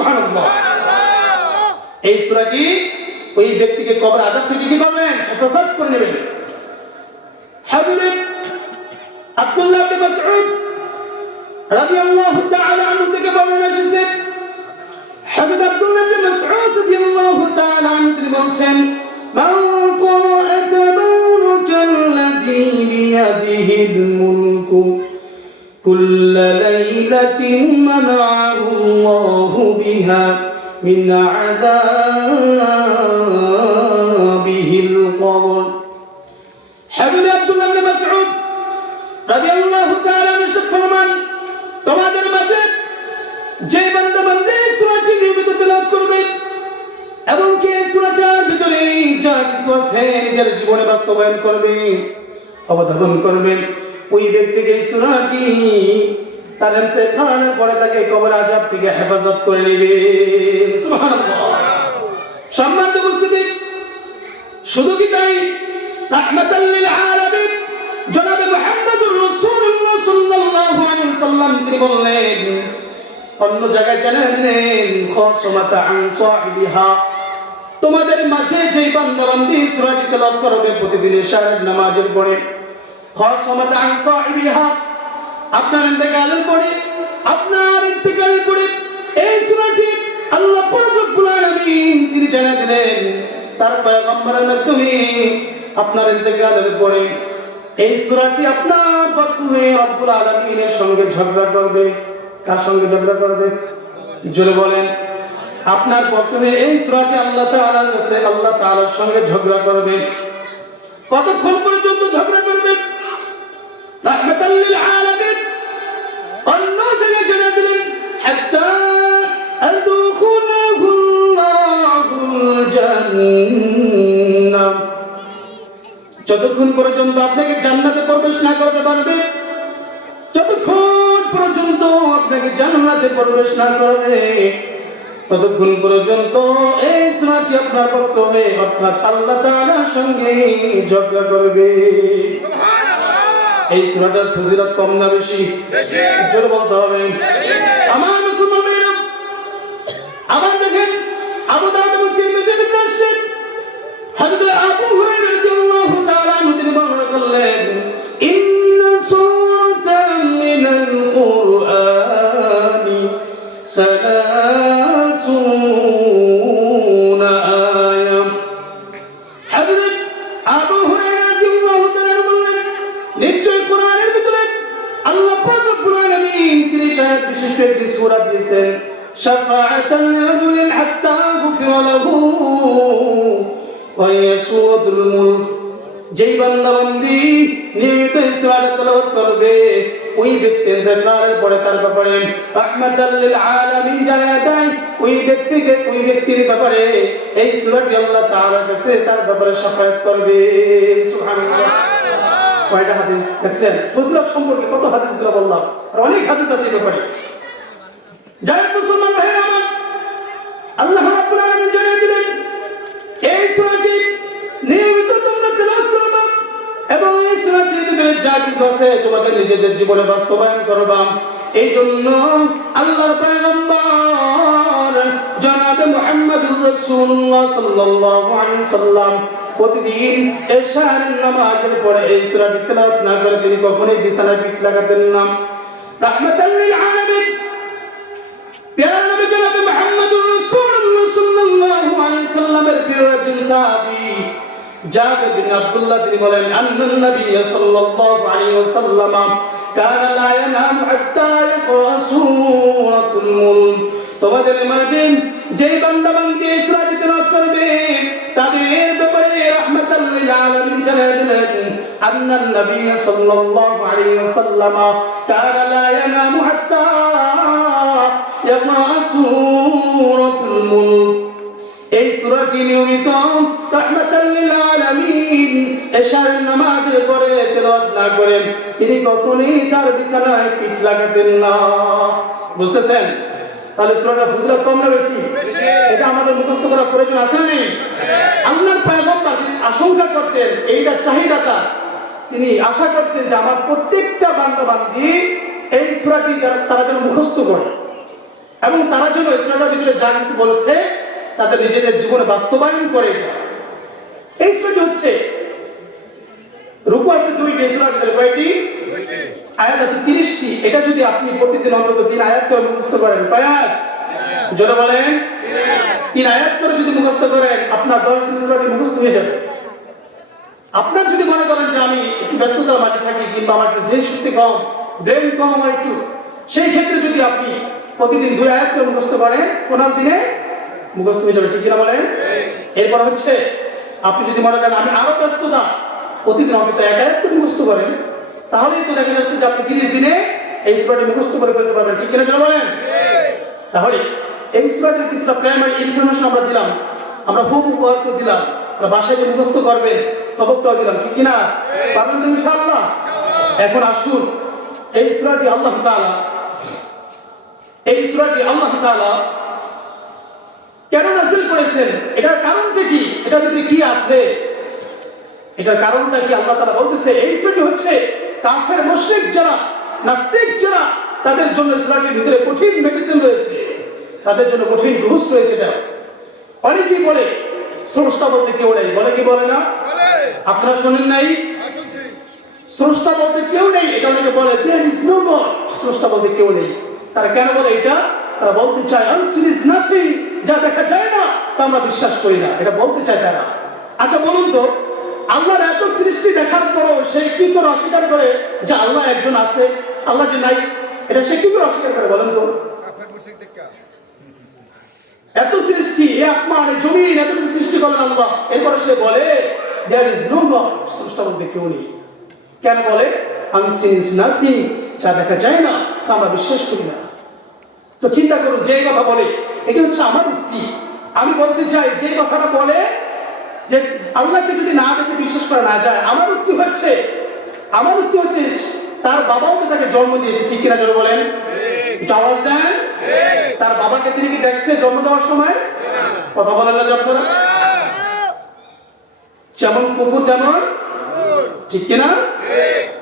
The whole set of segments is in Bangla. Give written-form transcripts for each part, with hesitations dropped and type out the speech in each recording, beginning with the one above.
সুবহানাল্লাহ। এই সূরাটি ওই ব্যক্তিকে কবর আযাব থেকে কি করবেন? হেফাজত করে নেবেন। হযরত আব্দুল্লাহ ইবনে মাসউদ রাদিয়াল্লাহু তাআলা আনহু থেকে বর্ণনা এসেছে, হযরত আব্দুল্লাহ ইবনে মাসউদ রাদিয়াল্লাহু তাআলা আনহু তিনি বলেন, মান ক্বারা তাবারাকাল্লাযী বিয়াদিহিল মুলকু কুল্লা লাইলাতিন মানআহু আল্লাহু বিহা মিন আযাবিহিল কবর। হযরত আব্দুল্লাহ ইবনে মাসউদ রাদিয়াল্লাহু তাআলা আনহু ফরমান, তোমাদের মাঝে যে বান্দা বান্দী সূরাটি নিয়মিত তেলাওয়াত করবে এবং কি এই সূরাটার ভিতরে যা কিছু আছে নিজের জীবনে বাস্তবায়ন করবে, অবধারণ করবে, ওই ব্যক্তিকে এই সূরাটি তার ইন্তেকালের পরে তাকে কবর আযাব থেকে হেফাজত করে নেবে। সুবহানাল্লাহ। সম্মানিত উপস্থিতি, শুধু কি তাই, রাহমাতাল লিল আলামিন জনাবে মুহাম্মদুর রাসূলুল্লাহ সাল্লাল্লাহু আলাইহি ওয়াসাল্লাম তিনি বললেন, অন্য জায়গায় জানেন খাসামাতা আন সাহিবিহা, তোমাদের মাঝে যেই বান্দা বান্দী সূরাটি তেলাওয়াত করবে প্রতিদিন ইশারের নামাজের পরে, খাসামাতা আন সাহিবিহা, আপনার ইন্তেকালের পরে এই সূরাটি আল্লাহ পাক রব্বুল আলামিন তিনি জানিয়ে দিলেন তার পয়গম্বরের মাধ্যমে, আপনার ইন্তেকালের পরে এই সূরাটি আপনার পক্ষে রব্বুল আলামিনের সঙ্গে ঝগড়া করবে। কার সঙ্গে ঝগড়া করবে? জোরে বলেন। আপনার পক্ষে এই সূরাটি আল্লাহ তাআলার কাছে আল্লাহ তাআলার সঙ্গে ঝগড়া করবে। কতক্ষণ পর্যন্ত ঝগড়া করবে? রাহমাতাল লিল আলামিন অন্য জায়গায় জানিয়ে দিলেন, হাত্তা আদখুলাহুল্লাহুল জান্নাহ, যতক্ষণ পর্যন্ত আপনাকে জান্নাতে প্রবেশ না করতে পারবে, যতক্ষণ পর্যন্ত আপনাকে জান্নাতে প্রবেশ না করবে, ততক্ষণ পর্যন্ত এই সূরাটি আপনার পক্ষে অর্থাৎ আল্লাহ তাআলার সঙ্গে ঝগড়া করবে। সুবহানাল্লাহ। এই সূরাটার ফজিলত কম না বেশি? বেশি। জোরে বলতে হবে। আমার মুসলমান ভাইরা, আবার দেখেন আবু দাউদ এবং তিরমিজিতে আসছে, হযরত আবু হুরায়রা রাদিয়াল্লাহু তাআলা আনহু তিনি বর্ণনা করলেন, ইন্না সূরাতাম মিনাল কুরআনি সালাসুনা আয়াম। হযরত আবু হুরায়রা রাদিয়াল্লাহু তাআলা বললেন, নিশ্চয় কোরআনের ভিতরে আল্লাহ পাক রব্বুল আলামিন 30 আয়াত বিশিষ্ট একটি সূরা দিয়েছেন, শাফাআতাল লিরাজুলিন হাত্তা গুফিরা লাহু ওয়া হিয়া সূরাতুল মুলক। যেই বান্দা বান্দি নিয়মিত এই সূরাটা তেলাওয়াত করবে, ওই ব্যক্তির ইন্তেকালের পরে তার ব্যাপারে রাহমাতাল লিল আলামিন জানিয়ে দেয়, ওই ব্যক্তির ব্যাপারে এই সূরাটি আল্লাহ তাআলার কাছে তার ব্যাপারে শাফায়াত করবে। সুবহানাল্লাহ। কয়টা হাদিস দেখছেন ফজিলত সম্পর্কে? কত হাদিসগুলো বললাম, আর অনেক হাদিস আছে এই ব্যাপারে। যারা মুসলমান ভাইরা আমার, আল্লাহ রাব্বুল আলামিন জানিয়ে দিলেন এই সূরাটি নিয়মিত তোমরা তেলাওয়াত করবা এবং এই সূরাটির ভিতরে যা কিছু আছে তোমাদের নিজেদের জীবনে বাস্তবায়ন করবা। এই জন্য আল্লাহর পয়গম্বর জনাবে মুহাম্মদুর রাসূলুল্লাহ সাল্লাল্লাহু আলাইহি ওয়াসাল্লাম প্রতিদিন ইশার নামাজের পরে এই সূরাটি তেলাওয়াত না করে তিনি কখনোই বিছানায় পিঠ লাগাতেন না। রাহমাতাল লিল আলামিন প্যারা নবী জনাবে মুহাম্মদুর রাসূলুল্লাহ সাল্লাল্লাহু আলাইহি ওয়াসাল্লামের প্রিয় একজন সাহাবী জাবির বিন আব্দুল্লাহ তিনি বলেন, আন্নান নবী সাল্লাল্লাহু আলাইহি ওয়াসাল্লাম কানা লা ইয়ানামু হাত্তা ইয়াকরা সূরাতুল মুলক। তোমাদের মাঝে যেই বান্দা বান্দি এই সূরাটি তেলাওয়াত করবে তাদের ব্যাপারে রাহমাতাল লিল আলামিন জানিয়ে দিলেন, আন্নান নবী সাল্লাল্লাহু আলাইহি ওয়াসাল্লাম কানা লা ইয়ানামু হাত্তা ইয়াকরা সূরাতুল মুলক। এই সূরাটি নিয়মিত রাহমাতাল লিল আলামিন ইশার নামাজের পরে তেলাওয়াত না করে তিনি কখনোই তার বিছানায় পিঠ লাগাতেন না। বুঝতেছেন? তাহলে সূরাটা ফজিলত কম না বেশি? এটা আমাদের মুখস্থ করা প্রয়োজন আছে না নেই? আল্লাহর পয়গম্বর আশঙ্কা করতেন, এইটা চাহিদা তার, তিনি আশা করতেন যে আমার প্রত্যেকটা বান্দা বান্দি এই সূরাটি তারা যেন মুখস্থ করে। এবং তারা যেন ইসলামের ভিতরে যা কিছু বলছে তাদের নিজেদের জীবনে বাস্তবায়ন করে। এই সুরাটি হচ্ছে রুকু আছে 2টি, সূরার ভিতরে কয়টি আয়াত আছে 30টি। এটা যদি আপনি প্রতিদিন অন্তত 3 আয়াত করে মুখস্থ করেন, কয় আয়াত জোরে বলেন, 3 আয়াত করে যদি মুখস্থ করেন আপনার 10 দিন সূরাটি মুখস্থ হয়ে যাবে। আপনার যদি মনে করেন যে আমি একটু ব্যস্ততার মাঝে থাকি কিংবা আমার একটু জেন শক্তি কম, ব্রেন কম আমার একটু, সেই ক্ষেত্রে যদি আপনি প্রতিদিন 2 আয়াত করে মুখস্থ করেন 15 দিনে মুখস্থ হয়ে যাবে, ঠিক কিনা বলেন? এরপর হচ্ছে আপনি যদি মনে করেন আমি আরো ব্যস্ততা, প্রতিদিন অন্তত 1 আয়াত করে মুখস্থ করেন, তাহলেই তো দেখা যাচ্ছে যে আপনি 30 দিনে এই সূরাটি মুখস্থ করে ফেলতে পারবেন, ঠিক কিনা বলেন? তাহলে এই সূরাটির কিছুটা প্রাইমারি ইনফরমেশন আমরা দিলাম, আমরা হোমওয়ার্ক দিলাম, বাসায় যে মুখস্থ করবেন সবকটাও দিলাম, ঠিক কিনা? পারবেন তো ইনশাআল্লাহ? এখন আসুন এই সূরাটি আল্লাহ তাআলা কেন নাযিল করেছেন, এটার কারণটা কি, এটার ভিতরে কি আছে, এটার কারণটা কি? আল্লাহ তাআলা বলতেছে এই সূরাটি হচ্ছে কাফের মুশরিক যারা, নাস্তিক যারা, তাদের জন্য সূরাটির ভিতরে কঠিন মেডিসিন রয়েছে, তাদের জন্য কঠিন ডোজ রয়েছে। এটা অনেকেই বলে স্রষ্টা বলতে কেউ নেই, বলে কি বলে না? আপনারা শুনেন নাই? স্রষ্টা বলতে কেউ নেই, এটা অনেকে বলে there is no God, স্রষ্টা বলতে কেউ নেই। তারা কেন বলে এটা? তারা বলতে চায় unseen is nothing, যা দেখা যায় না তা আমরা বিশ্বাস করি না, এটা বলতে চায় তারা। আচ্ছা বলুন তো, আল্লাহর এত সৃষ্টি দেখার পরও সে কি করে অস্বীকার করে যে আল্লাহ একজন আছে, আল্লাহ যে নাই, এটা সে কি করে অস্বীকার করে বলেন তো? এত সৃষ্টি, এই আসমান, এই জমিন, এত কিছু সৃষ্টি করলেন আল্লাহ, এরপরে সে বলে there is no God, স্রষ্টা বলতে কেউ নেই। কেন বলে unseen is nothing, যা দেখা যায় না তা আমরা বিশ্বাস করি না। তো চিন্তা করুন, যে কথা বলে, এটা হচ্ছে আমার উক্তি। আমি বলতে চাই যে কথাটা বলে যে আল্লাহকে যদি না দেখে বিশ্বাস করা না যায়, আমার উক্তি হচ্ছে তার বাবাও তো তাকে জন্ম দিয়েছে, ঠিক কিনা জোরে বলেন? একটু আওয়াজ দেন। তার বাবাকে তিনি কি দেখছে জন্ম দেওয়ার সময়? কথা বলেন না আপনারা? যেমন কুকুর তেমন, ঠিক কিনা?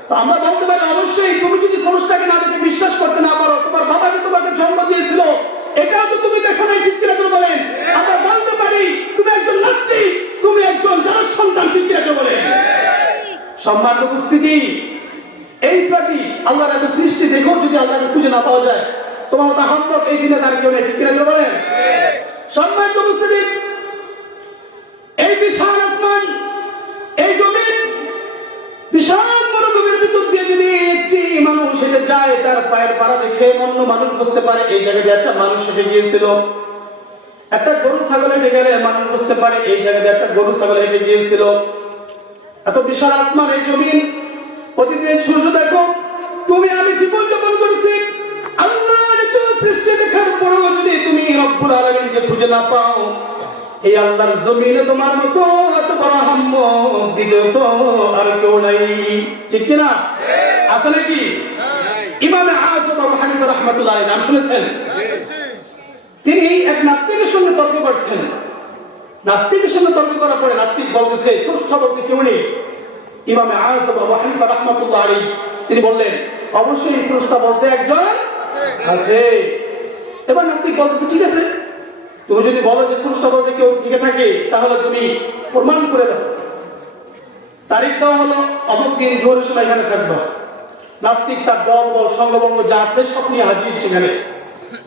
তো আমরা বলতে পারি অবশ্যই তুমি যদি স্রষ্টাকে না দেখে বিশ্বাস করতে না পারো, তোমার বাবা যে তোমাকে জন্ম দিয়েছিল এটাও তো তুমি দেখো নাই, ঠিক কিনা জোরে বলেন? আমরা বলতে পারি তুমি একজন নাস্তিক, তুমি একজন যার সন্তান, ঠিক কিনা জোরে বলেন? সম্মানিত উপস্থিতি, এই সূরাটি আল্লাহর এত সৃষ্টি দেখো যদি আল্লাহকে খুঁজে না পাওয়া যায়, তোমার তাহাম্মক এই দিনে তার কেউ নেই, ঠিক কিনা জোরে বলেন? সম্মানিত উপস্থিতি, এই বিশাল আসমান, এই জমিন, বিশাল বড় গভীর ভিতর দিয়ে যদি একটি মানুষ হেঁটে যায়, তার পায়ের পাড়া দেখে অন্য মানুষ বুঝতে পারে এই জায়গায় একটা মানুষ হেঁটে গিয়েছিল। একটা গরু ছাগল হেঁটে গেলে মানুষ বুঝতে পারে এই জায়গায় একটা গরু ছাগল হেঁটে গিয়েছিল। এত বিশাল আসমান, এই জমিন, প্রতিদিন সূর্য দেখো, তুমি আমি জীবন যাপন করছি, আল্লাহর এত সৃষ্টি দেখার পরেও যদি তুমি রব্বুল আলামিনকে খুঁজে না পাও, এই আল্লাহর জমিনে তোমার মতো এত বড় হাম্মক দ্বিতীয় তো আর কেউ নাই, ঠিক কিনা? আছে নাকি? ইমাম আযম আবু হানিফা রাহমাতুল্লাহ আলাইহি নাম শুনেছেন? তিনি এক নাস্তিকের সঙ্গে তর্ক করছেন। নাস্তিকের সঙ্গে তর্ক করার পরে নাস্তিক বলতেছে স্রষ্টা বলতে কেউ নেই। ইমাম আযম আবু হানিফা রাহমাতুল্লাহ আলাইহি তিনি বললেন অবশ্যই স্রষ্টা বলতে একজন আছে। এবার নাস্তিক বলতেছে ঠিক আছে, তুমি যদি বলো যে স্রষ্টা বলতে কেউ টিকে থাকে তাহলে তুমি প্রমাণ করে দাও। তারিখ দেওয়া হলো অমুক দিন জোহরের সময় এখানে থাকবো। নাস্তিক তার দল বল সঙ্গবঙ্গ যা আছে সব নিয়ে হাজির সেখানে।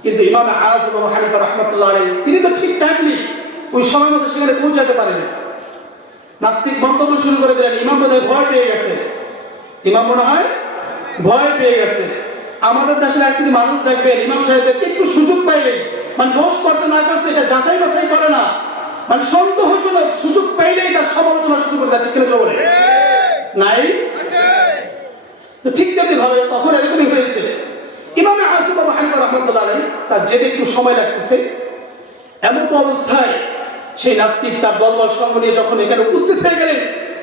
কিন্তু ইমাম আযম আবু হানিফা রাহমাতুল্লাহ আলাইহি তিনি তো ঠিক টাইমলি ওই সময় মতো সেখানে পৌঁছাতে পারেনি। নাস্তিক মন্তব্য শুরু করে দিলেন, ইমাম বোধহয় ভয় পেয়ে গেছে, ইমাম মনে হয় ভয় পেয়ে গেছে। আমাদের দেশের একসাথে মানুষ দেখবেন ইমাম সাহেবদেরকে একটু সুযোগ পাইলেই, মানে দোষ করতে না করছে এটা যাচাই বাছাই করে না, মানে সন্দেহজনক সুযোগ পাইলেই তার সমালোচনা শুরু করে দেয়, ঠিক বলে নাই? তো ঠিক তেমনি ভাবে তখন এরকমই হয়েছে। ইমাম আযম আবু হানিফা রাহমাতুল্লাহ আলাইহি তার যেতে একটু সময় লাগতেছে, এমন অবস্থায় সেই নাস্তিক তার দলবল সঙ্গ নিয়ে যখন এখানে উপস্থিত হয়ে গেলেন,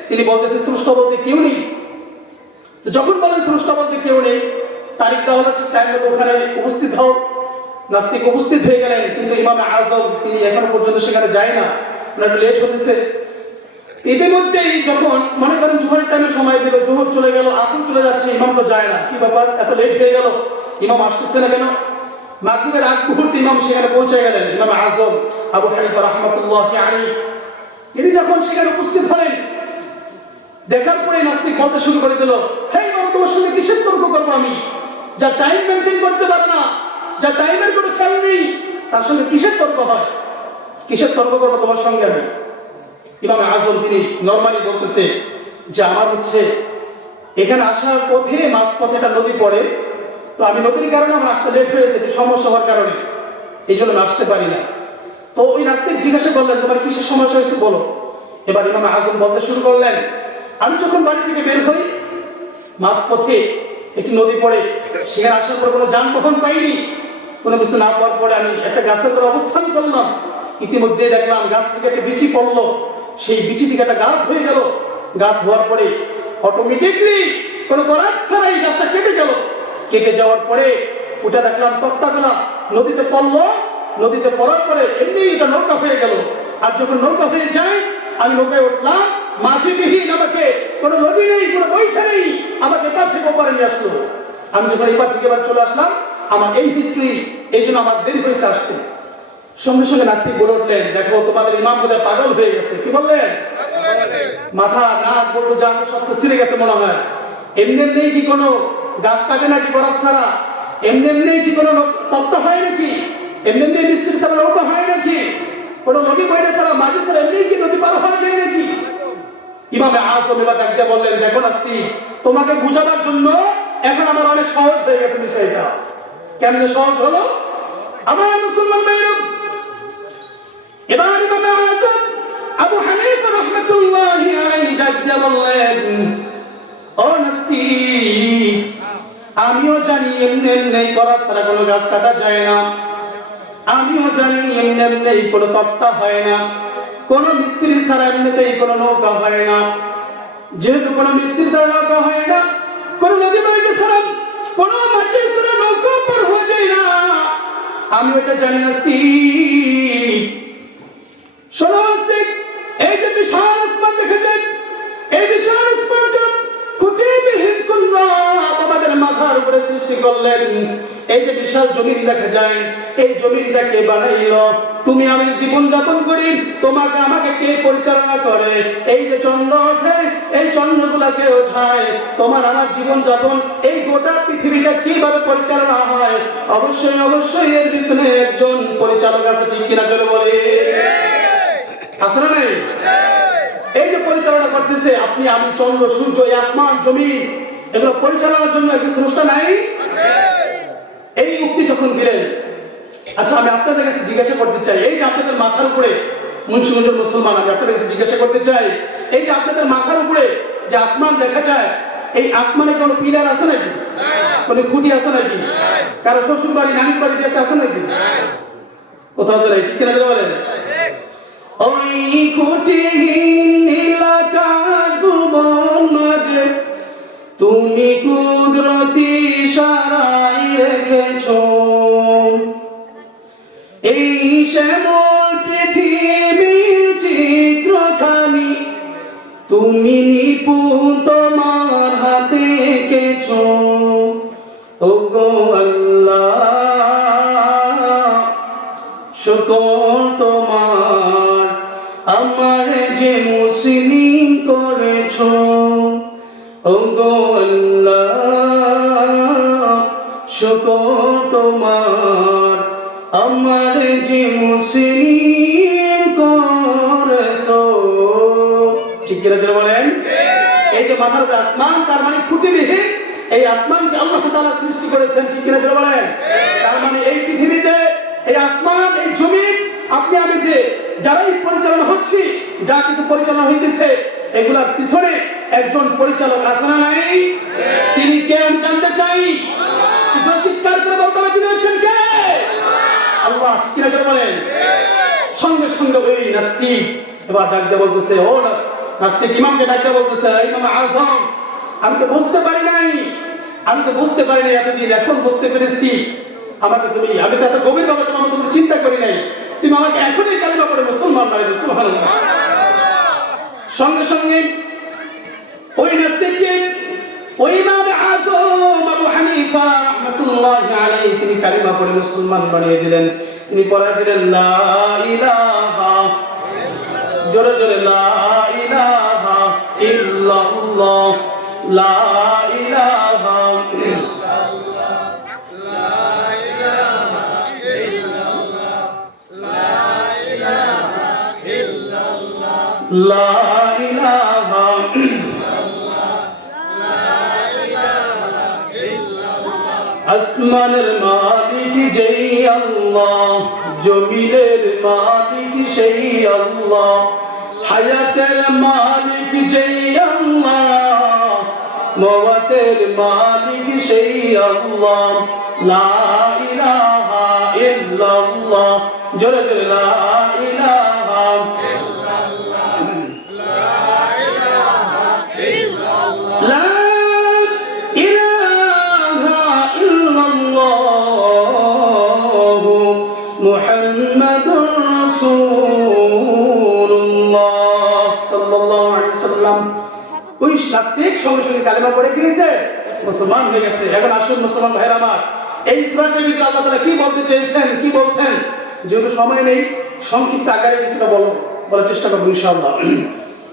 তিনি বলতেছে স্রষ্টা বলতে কেউ নেই। তো যখন বলেন স্রষ্টা বলতে কেউ নেই, তারিখ দেওয়া হলো ঠিক টাইম মতো ওখানে উপস্থিত হও। নাস্তিক উপস্থিত হয়ে গেলেন, কিন্তু ইমাম আযম তিনি এখনো পর্যন্ত সেখানে যায় না, একটু লেট হতেছে। ইতিমধ্যেই যখন মনে করেন জোহরের টাইমে সময় দিল, জোহর চলে গেল, আসর চলে যাচ্ছে, ইমাম তো যায় না, কি ব্যাপার এত লেট হয়ে গেল, ইমাম আসতেছে না কেন? মাগরিবের আগ মুহূর্তে ইমাম সেখানে পৌঁছে গেলেন, ইমাম আজম আবু হানিফা রাহমাতুল্লাহি আলাইহি। তিনি যখন সেখানে উপস্থিত হলেন, দেখার পরে নাস্তিক বলতে শুরু করে দিল, হে ইমাম, তোমার সঙ্গে কিসের তর্ক করবো আমি? যা টাইম মেনটেন করতে পারে না, যা টাইমের কোনো খেয়াল নেই, তার সঙ্গে কিসের তর্ক হয়? কিসের তর্ক করবো তোমার সঙ্গে আমি? ইমাম আজম তিনি নরমালি বলতেছে যে আমার হচ্ছে এখানে আসার পথে মাঝ পথে একটা নদী পড়ে, তো আমি নদীর কারণে আমার আসতে লেট হয়েছে, একটু সমস্যা হওয়ার কারণে এই জন্য আমি আসতে পারি না। তো ওই নাস্তিক জিজ্ঞাসা করলেন, তোমার কিসের সমস্যা হয়েছে বলো। এবার ইমাম আজম বলতে শুরু করলেন, আমি যখন বাড়ি থেকে বের হই, মাঝ পথে একটি নদী পড়ে, সেখানে আসার পর কোনো যানবাহন পাইনি, কোনো কিছু না পাওয়ার পরে আমি একটা গাছের উপরে অবস্থান করলাম। ইতিমধ্যে দেখলাম গাছ থেকে একটা বিচি পড়লো, সেই বিচি থেকে একটা গাছ হয়ে গেল। গাছ হওয়ার পরে অটোমেটিকলি কোনো করাত ছাড়াই গাছটা কেটে গেল। কেটে যাওয়ার পরে ওটা দেখলাম তক্তাগুলা নদীতে পড়লো। নদীতে পড়ার পরে এমনি এটা নৌকা হয়ে গেল। আর যখন নৌকা হয়ে যায়, আমি নৌকায় উঠলাম, মাঝি বিহীন, আমাকে কোনো নদী নেই, কোনো বৈঠা নেই, আমাকে এপার থেকে ওপারে নিয়ে আসলো। আমি যখন এপার থেকে এবার চলে আসলাম, আমার এই হিস্ট্রি, এই জন্য আমার দেরি হয়েছে আসতে। সঙ্গে সঙ্গে নাস্তিক বলে উঠলেন, দেখো তোমাদের ইমাম বোধহয় পাগল হয়ে গেছে। কি বললেন? মাথা নাক বললো যা সব তো ছিঁড়ে গেছে মনে হয়। এমনি এমনি কি কোনো গাছ কাটে নাকি করাত ছাড়া? এমনি এমনি কি কোনো তত্ত্ব হয় নাকি? এমনি এমনি মিস্ত্রি ছাড়া নৌকা হয় নাকি? কোনো নদী বইটা ছাড়া মাঝি ছাড়া এমনি কি নদী পার হওয়া যায় নাকি? ইমামে আজম এবার ডাক দিয়ে বললেন, দেখো নাস্তিক, তোমাকে বুঝাবার জন্য এখন আমার অনেক সহজ হয়ে গেছে বিষয়টা। কেমন সহজ হলো? আমার মুসলমান ভাইরা, এবার ইমামে আজম আবু হানিফা রাহমাতুল্লাহি আলাইহি ডাক দিয়ে বললেন, ও নাস্তিক, আমিও জানি এমনি এমনি করা ছাড়া কোনো গাছ কাটা যায় না। আমিও জানি এমনি এমনি কোনো তক্তা হয় না, কোনো মিস্ত্রি ছাড়া এমনিতেই কোনো নৌকা হয় না। যেহেতু কোনো মিস্ত্রি ছাড়া নৌকা হয় না, কোনো নদী বইটা ছাড়া, কোনো মাটি ছাড়া নৌকা পার হয়ে যায় না, আমি ওটা জানি নাস্তিক। শোনো নাস্তিক, এই যে বিশাল আসমান দেখেছেন, এই বিশাল আসমানটা খুঁটিবিহীন কোন আমাদের মাথার উপরে সৃষ্টি করলেন। এই যে বিশাল জমিন দেখা যায়, এই জমিনটা কে বানাইলো? তুমি আমি জীবন যাপন করি, তোমাকে আমাকে কে পরিচালনা করে? এই যে চন্দ্র ওঠে, এই চন্দ্রগুলাকে ওঠায়, তোমার আমার জীবন যাপন, এই গোটা পৃথিবীটা কিভাবে পরিচালনা হয়? অবশ্যই অবশ্যই এর পিছনে একজন পরিচালক আছে, ঠিক কিনা করে বলে? আছে না নাই? এই যে পরিচালনা করতেছে আপনি আমি, চন্দ্র সূর্য, এই আসমান জমিন, এগুলো পরিচালনার জন্য একজন স্রষ্টা নাই? এই উক্তি যখন দিলেন, আচ্ছা আমি আপনাদের কাছে জিজ্ঞাসা করতে চাই, এই যে আপনাদের মাথার উপরে মুন্সিগঞ্জের মুসলমান, আমি আপনাদের কাছে জিজ্ঞাসা করতে চাই, এই যে আপনাদের মাথার উপরে যে আসমান দেখা যায়, এই আসমানে কোনো পিলার আছে নাকি? কোনো খুঁটি আছে নাকি? কারো শ্বশুর বাড়ি নানির বাড়ি একটা আছে নাকি? কোথাও তো নাই, ঠিক কিনা বলেন? ওই খুঁটিহীন নীলাকাশ ভুবন মাঝে তুমি কুদরতি সারাই রেখেছো, এই শ্যামল পৃথিবীর চিত্রখানি তুমি নিপুণ তোমার হাতে এঁকেছো। ওগো আল্লাহ, শুকর তোমার, আমার যে মুসলিম করেছো। ওগো আল্লাহ, শুকর তোমার, আমার যে মুসলিম করেছো। ঠিক কিনা জোরে বলেন? এই যে মাথার উপরে আসমান, তার মানে খুঁটিবিহীন এই আসমানকে আল্লাহ তাআলা সৃষ্টি করেছেন, ঠিক কিনা জোরে বলেন? তার মানে এই পৃথিবীতে এই আসমান, এই জমিন, আপনি আমি যে যারাই পরিচালনা হচ্ছি, যা কিছু পরিচালনা হইতেছে, এগুলার পিছনে একজন পরিচালক আছে না নাই? তিনি কে আমি জানতে চাই। চিৎকার করে বলতে হবে, তিনি হচ্ছেন কে? আল্লাহ। ঠিক কিনা জোরে বলেন? সঙ্গে সঙ্গে ওই নাস্তিক এবার ডাক দিয়ে বলতেছে, ও নাস্তিক ইমামকে ডাক দিয়ে বলতেছে, ইমাম আজম, আমি তো বুঝতে পারি নাই, আমি তো বুঝতে পারি নাই এতদিন, এখন বুঝতে পেরেছি। আমাকে তুমি, আমি তো এত গভীরভাবে তোমাকে চিন্তা করি নাই, তুমি আমাকে এখনই কালিমা পড়ে মুসলমান বানাইলে। সুবহানাল্লাহ। সঙ্গে সঙ্গে ওই নাস্তিককে ওই ইমাম আজম আবু হানিফা রাহমাতুল্লাহ রাহমাতুল্লাহি আলাইহি তিনি কালিমা পড়ে মুসলমান বানিয়ে দিলেন। তিনি পড়া দিলেন লা ইলাহা, জোরে জোরে লা ইলাহা ইল্লাল্লাহ, লা ইলাহা লা ইলাহা আসমানের মালিক যেই আল্লাহ, জমিনের মালিক সেই আল্লাহ, হায়াতের মালিক যেই আল্লাহ, মওয়াতের মালিক সেই আল্লাহ, লা ইলাহা ইল্লাল্লাহ, জোরে জোরে লা ইলাহা ইল্লাল্লাহ, লা ইলাহা ইল্লাল্লাহ, লা ইলাহা ইল্লাল্লাহ মুহাম্মাদুর রাসূলুল্লাহ সাল্লাল্লাহু আলাইহি ওয়াসাল্লাম। ওই নাস্তিক সঙ্গে সঙ্গে কালেমা পড়ে গিয়েছে, মুসলমান হয়ে গেছে। এখন আসুন মুসলমান ভাইরা আমার, এই সূরাটির ভিতরে আল্লাহ তাআলা কি বলতে চেয়েছেন, কি বলছেন, যেহেতু সময় নেই সংক্ষিপ্ত আকারে কিছুটা বলার চেষ্টা করব ইনশাআল্লাহ।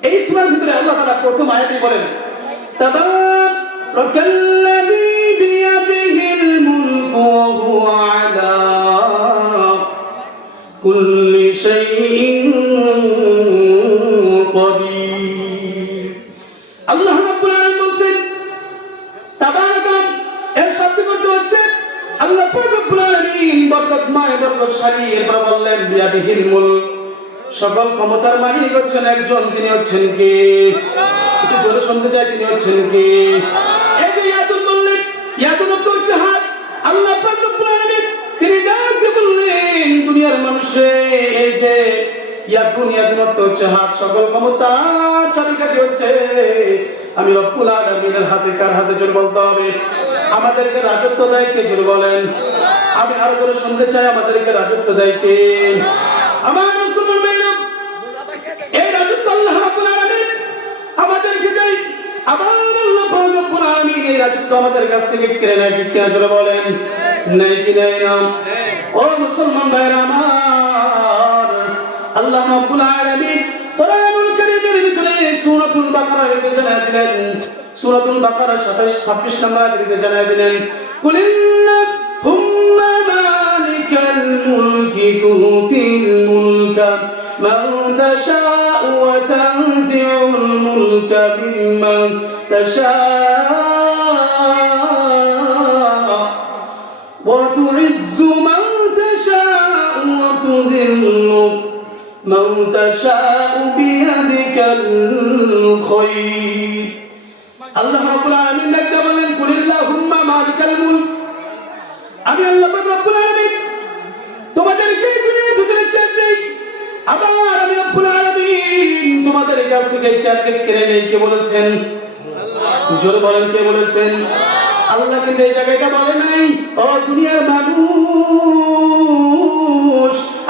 এই সূরার ভিতরে আল্লাহ তাআলা প্রথম আয়াতেই বলেন তাবারাকাল্লাযী বিয়াদিহিল মুলকু ওয়া হুয়া আলা কুল্লি শাইইন কাদির। আল্লাহ রাব্বুল আলামিন বলেন তাবারাকা, এর শব্দ করতে হচ্ছে আল্লাহ পাক রব্বুল আলামিন বরকতময় বরকতশালী। এরপর বললেন বিয়াদিহিল মুলক, সকল ক্ষমতার মালিক হচ্ছেন একজন, তিনি হচ্ছেন কে? একটু জোরে শুনতে চাই, তিনি হচ্ছেন কে? এই যে ইয়াদুল বললেন, ইয়াদুল অর্থ হচ্ছে হাত। আল্লাহ পাক রব্বুল আলামিন তিনি ডাক দিয়ে বললেন দুনিয়ার মানুষে, এই যে ইয়াদুল অর্থ হচ্ছে হাত, সকল ক্ষমতা চাবিকাঠি হচ্ছে আমি রব্বুল আলামিনের হাতে। কার হাতে? জোরে বলতে হবে। আমাদেরকে রাজত্ব দেয় কে? জোরে বলেন। আমি আরো জোরে শুনতে চাই, আমাদেরকে রাজত্ব দেয় কে? আমার মুসলমান ভাইরা, এই রাজত্ব আল্লাহ রাব্বুল আলামিন আমাদেরকে দেয়। আবার আল্লাহ রাব্বুল আলামিন এই রাজত্ব আমাদের কাছ থেকে কেড়ে নেয়, ঠিক কিনা? জোরে বলেন, নেয় কি নেয় না? ও মুসলমান ভাইরা আমার, আল্লাহ রাব্বুল আলামিন কোরআনুল কারীমের ভিতরে সূরাতুল বাকারার ভিতরে জানায় দিলেন, সূরাতুল বাকারার 26 নম্বর আয়াতে জানায় দিলেন কুলিল্লাহুম্মা মালিকাল মুলকি তুতিল মুলকা মান তাশাউ ওয়া তানজিউল মুলকা মিম্মান তাশাউ ওয়া তুইজ্জু মান তাশাউ ওয়া তুযিল্লু মান তাশাউ বিয়াদিকাল খায়র। আল্লাহ রাব্বুল আলামিন ডাকতে বলেন কুলিল্লাহুম্মা মালিকাল মুলক, আমি আল্লাহ পাক রব্বুল আলামিন তোমাদেরকে দুনিয়ার ভিতরে চেয়ার দেই, আবার আমি রব্বুল আলামিন তোমাদের কাছ থেকে চেয়ারকে কেড়ে নেই। কে বলেছেন? আল্লাহ। জোরে বলেন, কে বলেছেন? আল্লাহ। কিন্তু এই জায়গাটা বলে নাই ও দুনিয়ার মানুষ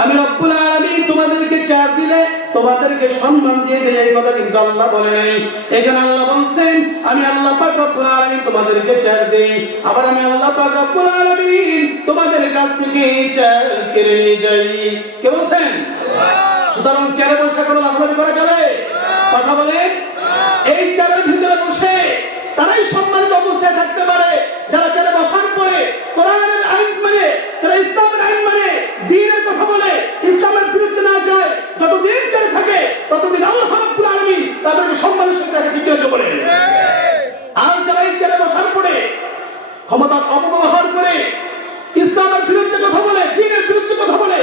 আমি রব্বুল আলামিন তোমাদেরকে চেয়ার দিলে তোমাদেরকে সম্মান দিয়ে দেই, এই কথা কিন্তু আল্লাহ বলে নাই। এখানে আল্লাহ বলছেন আমি আল্লাহ পাক রব্বুল আলামিন তোমাদেরকে চেয়ার দেই, আবার আমি আল্লাহ পাক রব্বুল আলামিন তোমাদের কাছ থেকে চেয়ার কেড়ে নিয়ে যাই। কে বলছেন? আল্লাহ। সুতরাং চেয়ারে বসে কোনো লাফালাফি করা যাবে? কথা বলেন। এই চেয়ারের ভিতরে বসে তারাই সম্মানিত অবস্থায় থাকতে পারে যারা চেয়ারে বসার পরে কোরআনের আইন মানে, যারা ইসলামের আইন মানে, দ্বীনের কথা বলে, ইসলামের বিরুদ্ধে না যায়, যতদিন চেয়ারে থাকে ততদিন আল্লাহ রাব্বুল আলামিন তাদেরকে সম্মানের সাথে তাকে ঠিক করে বলে। আর যারা এই চেয়ারে বসার পরে ক্ষমতার অপব্যবহার করে ইসলামের বিরুদ্ধে কথা বলে, দ্বীনের বিরুদ্ধে কথা বলে,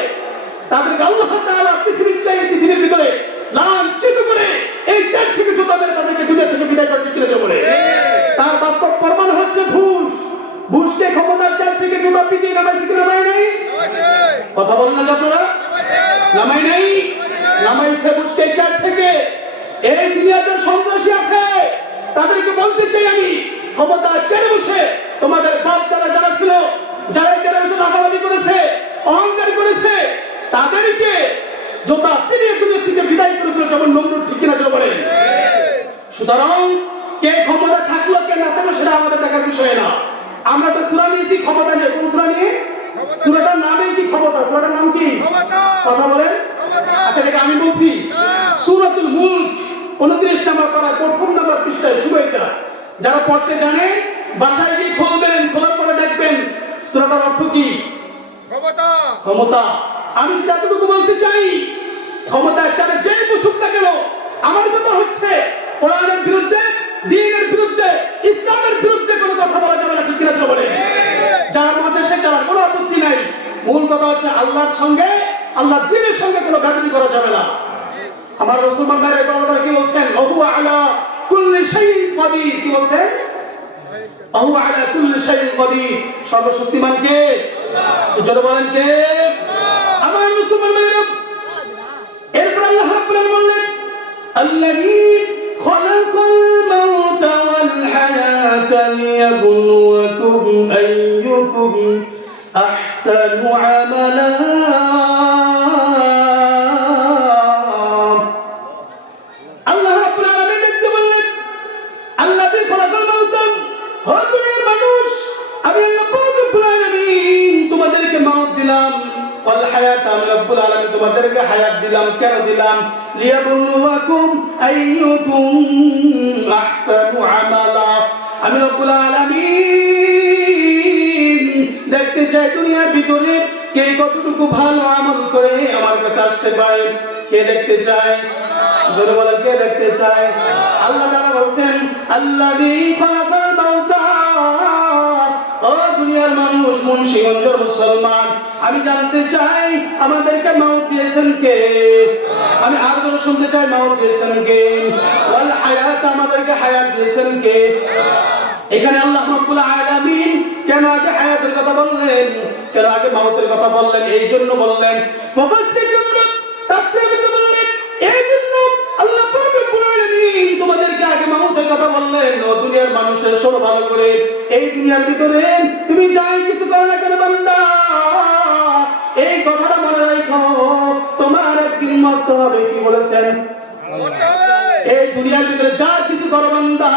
তাদেরকে আল্লাহ তাআলা পৃথিবীর ভিতরে লাঞ্ছিত করে এই চেয়ার থেকে জুতা মেরে তাদেরকে দুনিয়া থেকে বিদায় করে দিতে বলে। তার বাস্তব প্রমাণ হচ্ছে ঘুষ। ঘুষকে ক্ষমতার চেয়ার থেকে জুতা পিটিয়ে নামাইছে কি নামাই নাই? কথা বলেন না আপনারা? নামাই নাই? নামাইছে ঘুষকে চেয়ার থেকে। এই দুনিয়াতে সন্ত্রাসী আছে, তাদেরকে বলতে চাই আমি ক্ষমতার চেয়ারে বসে তোমাদের বাপ দাদা যারা ছিল, যারা চেয়ারে বসে লাফালাফি করেছে, অহংকার করেছে, তাদেরকে জোতা পিটিয়ে দুনিয়া থেকে বিদায় করেছিল, যেমন নমরুদ, ঠিক কিনা বলে। সুতরাং কে ক্ষমতা থাকলো কে না থাকলো সেটা আমাদের দেখার বিষয় না। আমরা তো সূরা নিয়েছি ক্ষমতা নিয়ে। কোন সূরা নিয়ে? সূরাটার নামই কি ক্ষমতা? সূরাটার নাম কি? কথা বলেন। আচ্ছা এটা আমি বলছি। সূরাতুল মুলক 29 নম্বর পারা প্রথম নম্বর পৃষ্ঠায় শুরু এটা। যারা পড়তে জানে বাসায় গিয়ে খুলবেন, খোলার পরে দেখবেন সূরাটার অর্থ কি? ক্ষমতা। ক্ষমতা। আমি শুধু এতটুকু বলতে চাই, ক্ষমতা চালে যে বসুক না কেন, আমার কথা হচ্ছে কোরআনের বিরুদ্ধে, দ্বীনের বিরুদ্ধে, ইসলামের বিরুদ্ধে কোনো কথা বলা যাবে না। ঠিক কিনা বলে? যারা মজা সে যারা কোনো আপত্তি নাই। মূল কথা হচ্ছে আল্লাহর সঙ্গে, আল্লাহর দ্বীনের সঙ্গে কোনো বেয়াদবি করা যাবে না। আমার মুসলমান ভাইরা কথা কি বলছেন? ওহু আলা কুল্লি শাইইন কাদির। কি বলছেন? ওহু আলা কুল্লি শাইইন কাদির। সর্বশক্তিমান কে? আল্লাহ। জোরে বলেন কে? আল্লাহ। আমার মুসলমান ভাইরা এরপর আল্লাহ রাব্বুল আলামিন বললেন আল্লাযী খালাকাল মাউতা ওয়াল হায়াতা লিয়াবলুয়াকুম আইয়ুকুম আহসানু আমালা। আল্লাহ রাব্বুল আলামিন দেখতে বললেন আল্লাযী খালাকাল মাউতা, ও দুনিয়ার মানুষ, আমি আল্লাহ পাক রব্বুল আলামিন তোমাদেরকে মাউত দিলাম, ওয়াল হায়াত, আমি রব্বুল আলামিন তোমাদেরকে হায়াত দিলাম। কেন দিলাম? লিয়াবলুয়াকুম আইয়ুকুম আহসানু আমালা। আমি রব্বুল আলামিন দেখতে চাই দুনিয়ার ভিতরে কে কতটুকু ভালো আমল করে আমার কাছে আসতে পারে। কে দেখতে চায়? জোরে বলেন কে দেখতে চায়? আল্লাহ তাআলা বলেন আল্লাযী খালাকাল মাউতা, ও দুনিয়ার মানুষ, মুন্সিগঞ্জের মুসলমান, আমি জানতে চাই আমাদেরকে মাউত দিয়েছেন কে? আমি আরো শুনতে চাই মাউত দিয়েছেন কে? ওয়াল হায়াত, আমাদেরকে হায়াত দিয়েছেন কে? এখানে আল্লাহ রাব্বুল আলামিন কেন আগে হায়াতের কথা বললেন, কেন আগে মাউতের কথা বললেন? এই জন্য বললেন, মুফাসসিরগণ তাফসীরে বললেন এই জন্য আল্লাহ পাক রব্বুল আলামিন তোমাদেরকে আগে মাউতের কথা বললেন। ও দুনিয়ার মানুষের শোনো ভালো করে, এই দুনিয়ার ভিতরে তুমি যাই কিছু করো না কেন বান্দা, এই কথাটা মনে রাখো, তোমার একদিন মরতে হবে। কি বলেছেন? এই দুনিয়ার ভিতরে যা কিছু করো বান্দা,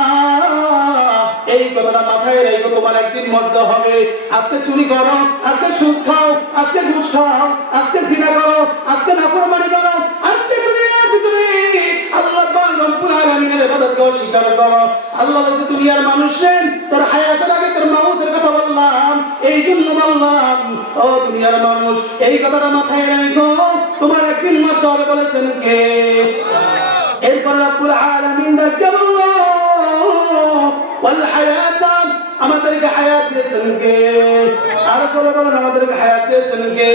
এই কথাটা মাথায় রেখো, তোমার একদিন মরতে হবে। আজকে চুরি করো, আজকে সুদ খাও, আজকে ঘুষ খাও, আজকে জিনা করো, আজকে নাফরমানি করো, আজকে দুনিয়ার ভিতরে আল্লাহ পাক রব্বুল আলামিনের ইবাদতকে অস্বীকার করো। আল্লাহ বলেছে দুনিয়ার মানুষের তোর হায়াতের আগে তোর মাউতের কথা বললাম, এই জন্য বললাম ও দুনিয়ার মানুষ এই কথাটা মাথায় রেখো, তোমার একদিন মরতে হবে। বলেছেন কে? এরপর রব্বুল আলামিন ডাকে বলল ওয়াল হায়াতা, আমাদেরকে হায়াত দিয়েছেন কে? আর করে বলেন আমাদেরকে হায়াত দিয়েছেন কে?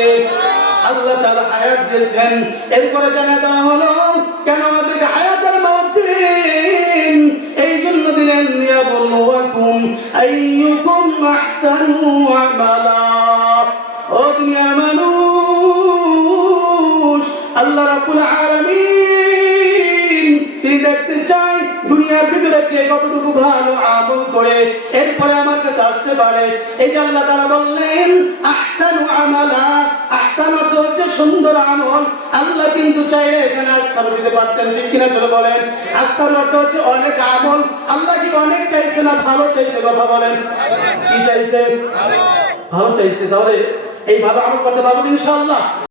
আল্লাহ তাআলা হায়াত দিয়েছেন। এরপরে জানা দেওয়া হলো কেন আমাদেরকে হায়াতের মাউত দিলেন? এই জন্য দিলেন লিয়াবলুয়াকুম আইয়ুকুম আহসানু আমালা। ও দুনিয়ার মানুষ, আল্লাহ রাব্বুল আলামিন তিনি দেখতে চাই দুনিয়ার ভিতরে কে কতটুকু ভালো আমল করে এরপরে আমার কাছে আসতে পারে। এই যে আল্লাহ তাআলা বললেন আহসানু আমালা, আহসান অর্থ হচ্ছে সুন্দর আমল। আল্লাহ কিন্তু চাইলে এখানে আকসার দিতে পারতেন। ঠিক কিনা চলে বলেন? আকসার অর্থ হচ্ছে অনেক আমল। আল্লাহ কি অনেক চাইছে না ভালো চাইছে? কথা বলেন। কি চাইছে? ভালো চাইছে। তাহলে এই ভালো আমল করতে পারবো ইনশাআল্লাহ।